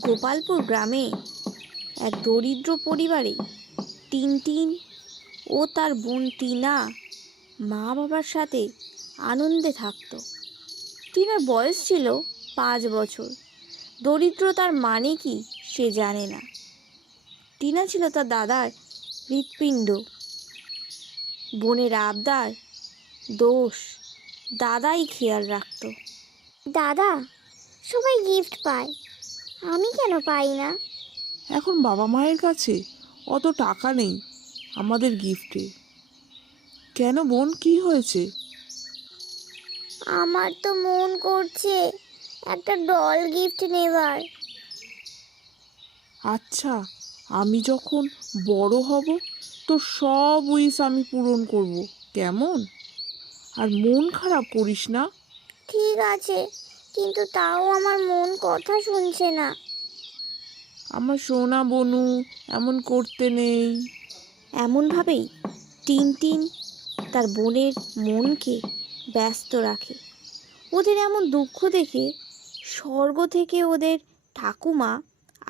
গোপালপুর গ্রামে এক দরিদ্র পরিবারে টিনটিন ও তার বোন টিনা মা বাবার সাথে আনন্দে থাকত। টিনার বয়স ছিল 5 বছর। দরিদ্রতার মানে কি সে জানে না। টিনা ছিল তার দাদার হৃৎপিণ্ড। বোনের আবদার, দোষ দাদাই খেয়াল রাখত। দাদা, সবাই গিফট পায়, আমি কেন পাই না? এখন বাবা মায়ের কাছে অত টাকা নেই আমাদের গিফটে। কেন বোন, কি হয়েছে? আমার তো মন করছে একটা ডল গিফট নেবার। আচ্ছা, আমি যখন বড় হব তো সব উইশ আমি পূরণ করব, কেমন? আর মন খারাপ করিস না। ঠিক আছে, কিন্তু তাও আমার মন কথা শুনছে না। আমার সোনা বনু, এমন করতে নেই। এমনভাবেই টিনটিন তার বোনের মনকে ব্যস্ত রাখে। ওদের এমন দুঃখ দেখে স্বর্গ থেকে ওদের ঠাকুমা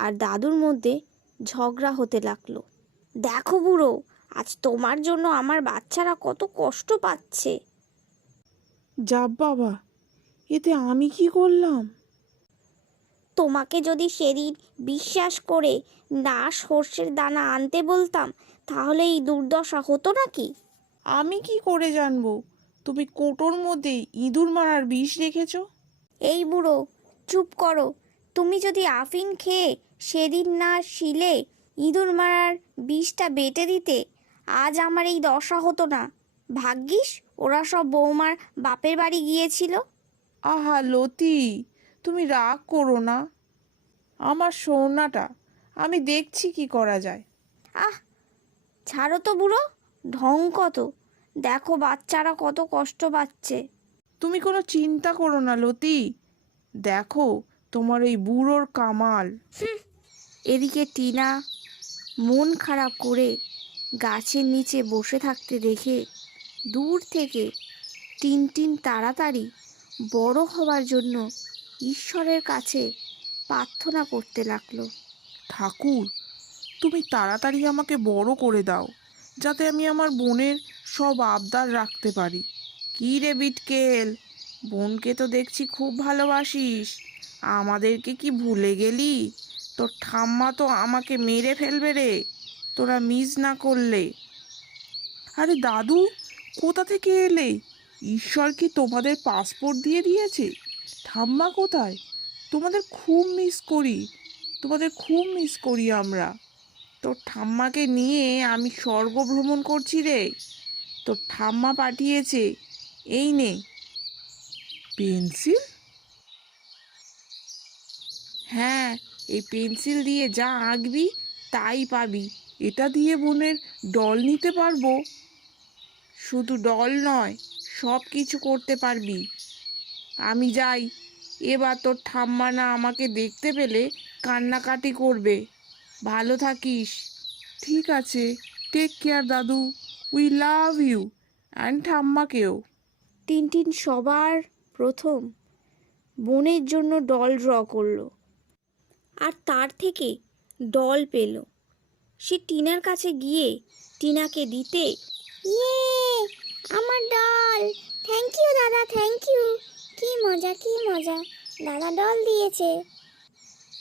আর দাদুর মধ্যে ঝগড়া হতে লাগলো। দেখো বুড়ো, আজ তোমার জন্য আমার বাচ্চারা কত কষ্ট পাচ্ছে। যা বাবা, এতে আমি কি করলাম? তোমাকে যদি সেদিন বিশ্বাস করে না সর্ষের দানা আনতে বলতাম, তাহলে এই দুর্দশা হতো নাকি? আমি কি করে জানবো তুমি কোটোর মধ্যে ইঁদুর মারার বিষ রেখেছো? এই বুড়ো, চুপ করো। তুমি যদি আফিন খেয়ে সেদিন না শিলে ইঁদুর মারার বিষটা বেটে দিতে, আজ আমার এই দশা হতো না। ভাগ্যিস ওরা সব বৌমার বাপের বাড়ি গিয়েছিল। আহা লতি, তুমি রাগ করো না। আমার সোনাটা, আমি দেখছি কি করা যায়। আহ, ছাড়ো তো বুড়ো, ঢং কত। দেখো বাচ্চারা কত কষ্ট পাচ্ছে। তুমি কোনো চিন্তা করো না লতি, দেখো তোমার এই বুড়োর কামাল। এদিকে টিনা মন খারাপ করে গাছের নিচে বসে থাকতে দেখে দূর থেকে টিনটিন তাড়াতাড়ি বড় হওয়ার জন্য ঈশ্বরের কাছে প্রার্থনা করতে লাগলো। ঠাকুর, তুমি তাড়াতাড়ি আমাকে বড় করে দাও, যাতে আমি আমার বোনের সব আবদার রাখতে পারি। কী রে বিটকেল, বোনকে তো দেখছি খুব ভালোবাসিস, আমাদেরকে কি ভুলে গেলি? তোর ঠাম্মা তো আমাকে মেরে ফেলবে রে তোরা মিস না করলে। আরে দাদু, কোথা থেকে এলে? ঈশ্বর কি তোমাদের পাসপোর্ট দিয়ে দিয়েছে? ঠাম্মা কোথায়? তোমাদের খুব মিস করি, তোমাদের খুব মিস করি আমরা। তোর ঠাম্মাকে নিয়ে আমি স্বর্গ ভ্রমণ করছি রে। তোর ঠাম্মা পাঠিয়েছে, এই নে পেন্সিল। হ্যাঁ, এই পেন্সিল দিয়ে যা আঁকবি তাই পাবি। এটা দিয়ে বোনের ডল নিতে পারবো। শুধু ডল নয়, সব কিছু করতে পারবি। আমি যাই, এবার তোর ঠাম্মা না আমাকে দেখতে পেলে কান্নাকাটি করবে। ভালো থাকিস। ঠিক আছে, টেক কেয়ার দাদু, উই লাভ ইউ, অ্যান্ড ঠাম্মাকেও। টিনটিন সবার প্রথম বোনের জন্য ডল ড্র করলো আর তার থেকে ডল পেল। সে টিনার কাছে গিয়ে টিনাকে দিতে, ইয়ে, আমার ডল! থ্যাংক ইউ দাদা, থ্যাংক ইউ। কি মজা, কি মজা, দাদা ডল দিয়েছে।